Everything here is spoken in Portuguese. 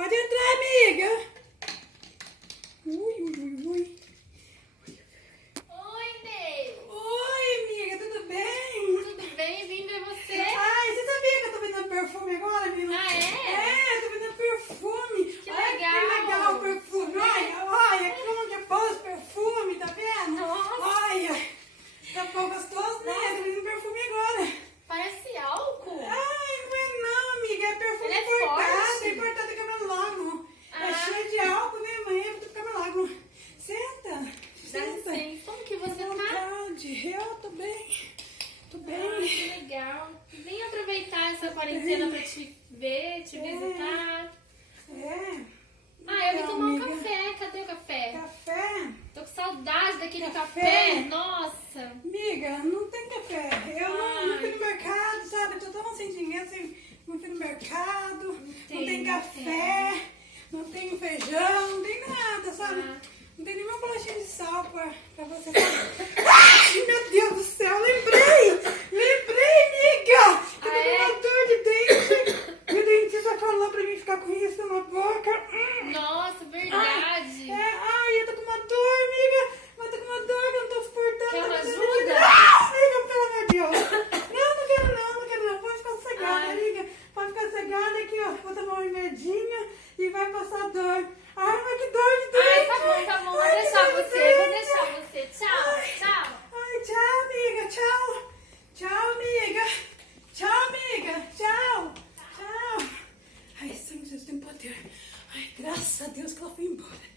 Pode entrar, amiga. Ui, ui, ui, ui. Oi, Deus. Oi, amiga, tudo bem? Tudo bem? Vim ver você. Ai, você sabia que eu tô vendendo perfume agora, amiga? Ah, é? É, tô vendendo perfume. Que Olha legal. que legal o perfume. Olha, como que é bom esse perfume, tá vendo? Nossa. Olha, tá bom gostoso, né? Tô vendendo perfume agora. Parece álcool. Ai, não é não, amiga, é perfume Ele é importado, forte. é importado em Camelódromo. É Ah. cheio de álcool, né, mãe? É do Camelódromo. Senta, Dá senta. licença. Como que você tá? Vontade. Eu tô bem, tô Ah, bem. que legal. Vim aproveitar essa quarentena pra te ver, te visitar. É. Ah, eu vim Então, tomar um amiga, café. Cadê o café? Café? Tô com saudade daquele Café? café. Nossa. Amiga, não tem café. Eu não fui no mercado, sabe? Eu tô tão sem dinheiro, não fui no mercado, não tem café, não tem feijão, não tem nada, sabe? Ah. Não tem nenhuma bolachinha de sal pra você. Ai, meu Deus do céu, lembrei! Lembrei, amiga! Eu tô Ah, com é? uma dor de dente. Meu dentista falou pra mim ficar com isso na boca. Nossa, verdade. Ai, eu tô com uma dor, amiga. Eu tô com uma dor que eu não tô suportando. Quer uma Tá doendo. ajuda? Não, amiga, pelo amor de Deus. Não quero não, não quero não. Pode ficar sossegada, Ai. amiga. Pode ficar sossegada aqui, ó. Vou tomar um remedinho e vai passar a dor. Ai, mas que dor de dente. Ai, tá bom. Vou Ai, que deixar dor de você. Vou dente. deixar você. Tchau, Ai. tchau. Ai, tchau, amiga. Tchau. Tchau, amiga. Tchau, amiga. Tchau. Tchau. Ai, Senhor Jesus tem poder. Ai, graças a Deus que ela foi embora.